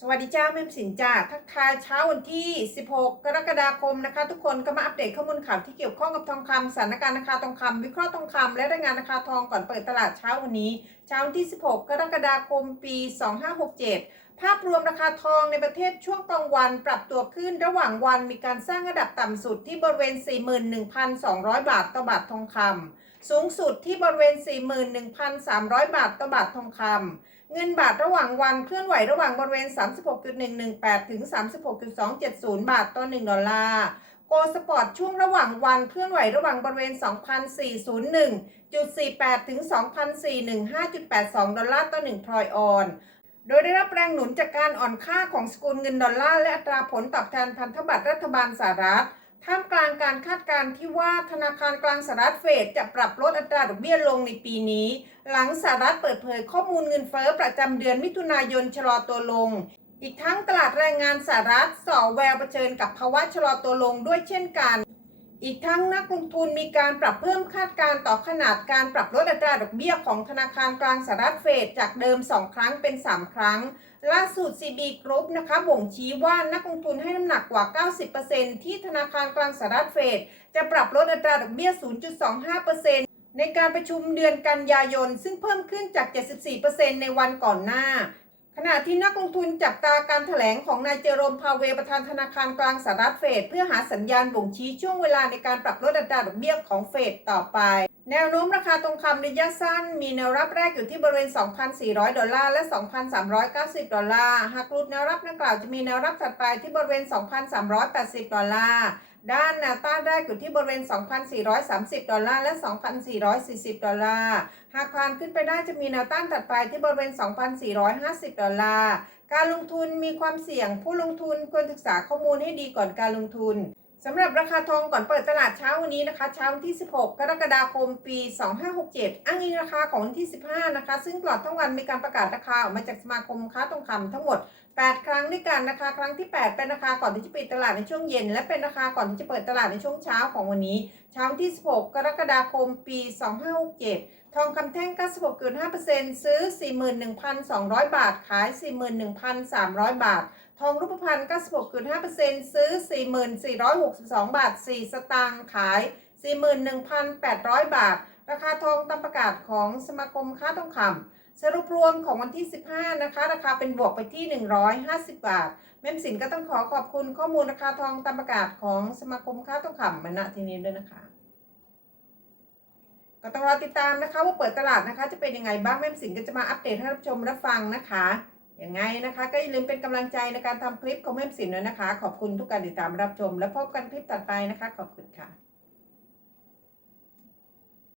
สวัสดีเจ้าแม่สินจ้าทักทายเช้าวันที่ 16 กรกฎาคมนะคะ ทุกคนก็มาอัปเดตข้อมูลข่าวที่เกี่ยวข้องกับทองคำสถานการณ์ราคาทองคำวิเคราะห์ทองคำและรายงานราคาทองก่อนเปิดตลาดเช้าวันนี้ เช้าวันที่ 16 กรกฎาคมปี 2567 ภาพรวมราคาทองในประเทศช่วงกลางวันปรับตัวขึ้นระหว่างวันมีการสร้างระดับต่ำสุดที่บริเวณ 41,200 บาทต่อบาททองคำสูงสุดที่บริเวณ 41,300 บาทต่อบาททองคำ เงินบาทระหว่างวันเคลื่อนไหวระหว่างบริเวณ 36.118 ถึง 36.270 บาทต่อ 1 ดอลลาร์โกลสปอร์ตช่วงระหว่างวันเคลื่อนไหวระหว่างบริเวณ 2,401.48 ถึง 2,415.82 ดอลลาร์ต่อ 1 ทรอยออน โดยได้รับแรงหนุนจากการอ่อนค่าของสกุลเงินดอลลาร์และอัตราผลตอบแทนพันธบัตรรัฐบาลสหรัฐ ท่ามกลางการคาดการณ์ที่ว่าธนาคารกลางสหรัฐเฟดจะปรับลดอัตราดอกเบี้ยลงในปีนี้ หลังสหรัฐเปิดเผยข้อมูลเงินเฟ้อประจำเดือนมิถุนายนชะลอตัวลง อีกทั้งตลาดแรงงานสหรัฐส่อแววเผชิญกับภาวะชะลอตัวลงด้วยเช่นกัน อีกทั้งนักลงทุนมีการปรับเพิ่มคาดการณ์ต่อขนาดการปรับลดอัตราดอกเบี้ยของธนาคารกลางสหรัฐเฟดจากเดิม 2 ครั้งเป็น 3 ครั้ง ล่าสุด CB Group นะคะบ่งชี้ว่านักลงทุนให้น้ำหนักกว่า 90%ที่ธนาคารกลางสหรัฐเฟดจะปรับลดอัตราดอกเบี้ย 0.25%ในการประชุมเดือนกันยายน ซึ่งเพิ่มขึ้นจาก 74%ในวันก่อนหน้า ขณะที่นักลงทุนจับตาการถแถลงของนายเจอโรมพาเวประธานธนาคารกลางสหรัฐเฟดเพื่อหาสัญญาณบ่งชี้ช่วงเวลาในการปรับลดอัตราดอกเบี้ยของเฟดต่อไป แนวโน้มราคาทองคำระยะสั้น มีแนวรับแรกอยู่ที่บริเวณ 2,400 ดอลลาร์และ 2,390 ดอลลาร์ หากหลุดแนวรับดังกล่าวจะมีแนวรับถัดไปที่บริเวณ 2,380 ดอลลาร์ ด้านแนวต้านแรกอยู่ที่บริเวณ 2,430 ดอลลาร์และ 2,440 ดอลลาร์ หากผ่านขึ้นไปได้จะมีแนวต้านถัดไปที่บริเวณ 2,450 ดอลลาร์ การลงทุนมีความเสี่ยง ผู้ลงทุนควรศึกษาข้อมูลให้ดีก่อนการลงทุนสำหรับราคาทองก่อนเปิดตลาดเช้าวันนี้นะคะ เช้าวันที่ 16 กรกฎาคม ปี 2567 อ้างอิงราคาของวันที่ 15 นะคะ ซึ่งตลอดทั้งวันมีการประกาศราคาออกมาจากสมาคมค้าทองคำทั้งหมด 8 ครั้งด้วยกันนะคะ ครั้งที่ 8 เป็นราคาก่อนที่จะปิดตลาดในช่วงเย็น และเป็นราคาก่อนที่จะเปิดตลาดในช่วงเช้าของวันนี้ เช้าวันที่ 16 กรกฎาคม ปี 2567 ทองคำแท่ง 96.5%ซื้อ 41,200 บาท ขาย 41,300 บาท ทองรูปพรรณ96.5%ซื้อ 4462บาท 4 สตางค์ขาย 41,800 บาท ราคาทองตามประกาศของสมาคมค้าทองคำ สรุปรวมของวันที่ 15 นะคะ ราคาเป็นบวกไปที่ 150 บาท แม่มสินก็ต้องขอขอบคุณข้อมูลราคาทองตามประกาศของสมาคมค้าทองคำมณทีนี้ด้วยนะคะ ก็ต้องรอติดตามนะคะว่าเปิดตลาดนะคะ จะเป็นยังไงบ้างแม่มสินก็จะมาอัปเดตให้รับชมรับฟังนะคะยังไงนะคะ ก็อย่าลืมเป็นกำลังใจในการทำคลิปของแม่มสินด้วยนะคะ ขอบคุณทุกการติดตามรับชม และพบกันคลิปต่อไปนะคะ ขอบคุณค่ะ